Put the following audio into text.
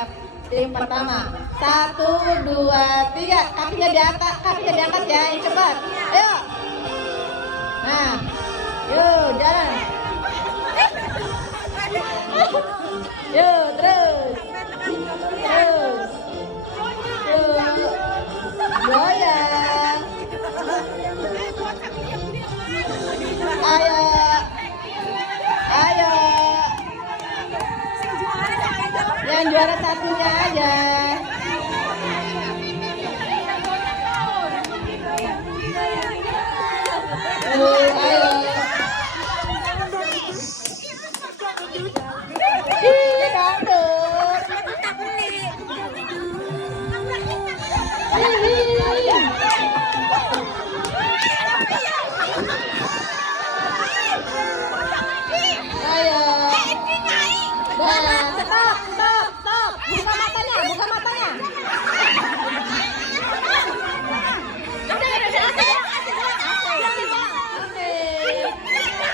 siap. Tim pertama. 1, 2, 3. Kakinya di atas, kakinya diangkat ya. Yang cepat. Ayo. Nah. Yuk, jalan. Yuk, terus. Terus. Yuk. Goyang. Ayo. Ayo. Yang juara satunya aja. Ayo.